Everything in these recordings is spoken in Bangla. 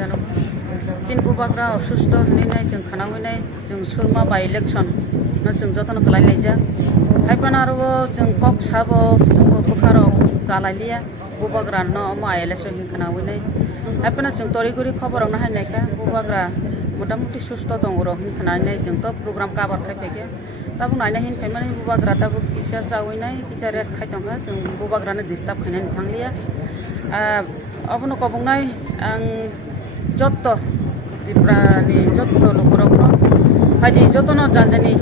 jano chin bubagra osusto hinai jeng khanawinai jeng surma by election na jeng jotono kalai leja haipana aro jeng kok sabo jeng bukharo jalailia bubagra no ma election hin khanawinai haipana jeng toriguri khobor na hainai ka bubagra motamuti susto dongro hin khanai jeng to program cover khaipege tabu naina hin family bubagra tabu kisa jawinai kisa res khaitonga jeng bubagra na disturb khainai thanglia abono kobongnai ang jotto diprani jotto logorogro haidi jotono janjani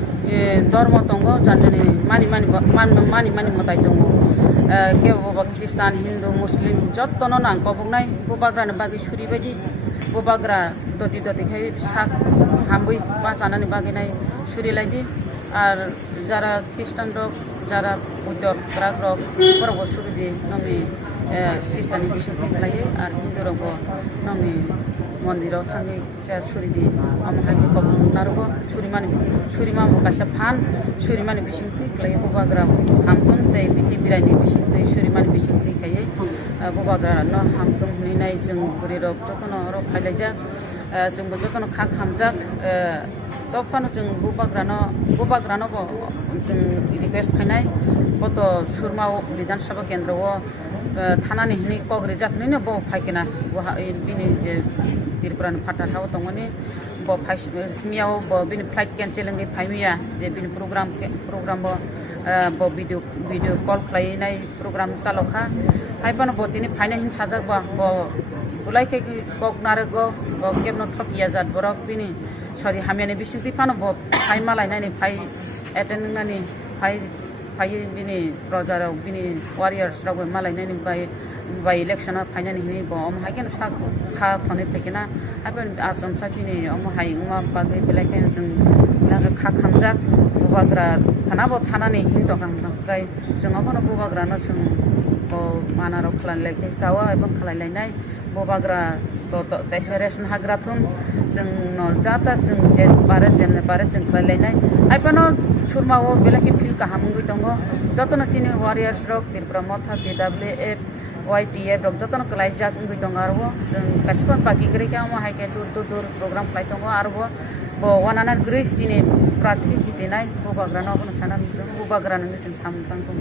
dharma tongo janjani mani motai tongo ke boba Kristan Hindu Muslim jotto no nang kobongnai bubagra na bagi suri baji bubagra doti khai sak hambui pasanani bagi nai suri laidi আর যারা খ্রিস্টান রোগ যারা উদ্যোগ গ্রাহক রোগ বড় শুরু দিয়ে নমি খ্রিস্টানি বিষয় লাগে আর হিন্দু রোগ নমি মন্দিরও থাকি ছুরি দিয়ে আমাকে কবন নারগো সুরিমা কাশা ফান সুরিমানি বিশিং লাগে ববাগ্রা হামতুন তাই বিধি বিরাইনি বিশিং সুরিমানি বিশিং খাইয়ে ববাগ্রা ন হামতুন হইনাই जों গরি রোগ যখন রোগ ফাইলাইজাক जोंबो যখন খাক হামজাক topano जों bubagrano bo जों request khainai boto surma bidan sabha kendra o thanani hini kogre jakni ne bo phaikena bini je tirpuran phata thaw tongoni bo miao bo bini flight canceling phaimia je bini program bo video call khlainai program chalokha haibano bo tini phaina hin sajak bo ulai ke kognarego bo kemno thokia jat borok bini sorry hamiani bisinti pano bo phai malai nani phai attending nani phai bini projaro bini warriors rago malai nani by election phai nani hini bo om hagen sa kha thone pekena hapen asom sa bini om hai ma bagai belaken sing naga kha khamjak bubagra thana bo thana ni hin to kang kai sing obono bubagra na sing bo manaro khlan leke chawa ebong khalai lainai bubagra to teseres hagrathun जों न जाता जों जे बारे जेमने बारे जों खलायनाय आइपानो सुरमाओ बेलाखि फिल काहामगै दङ जतन चिनि वारियर्स रक त्रिपुरा मथा PWF YTF रक जतन खलाय जागै दङ आरो जों गासिबो बागि ग्रेका म हायके दूर प्रोग्राम खलाय दङ आरो बो वानाना ग्रेस चिनि प्रार्थी जितेनाय बुबाग्रा न साना बुबाग्रा नङै जों सामतां दङ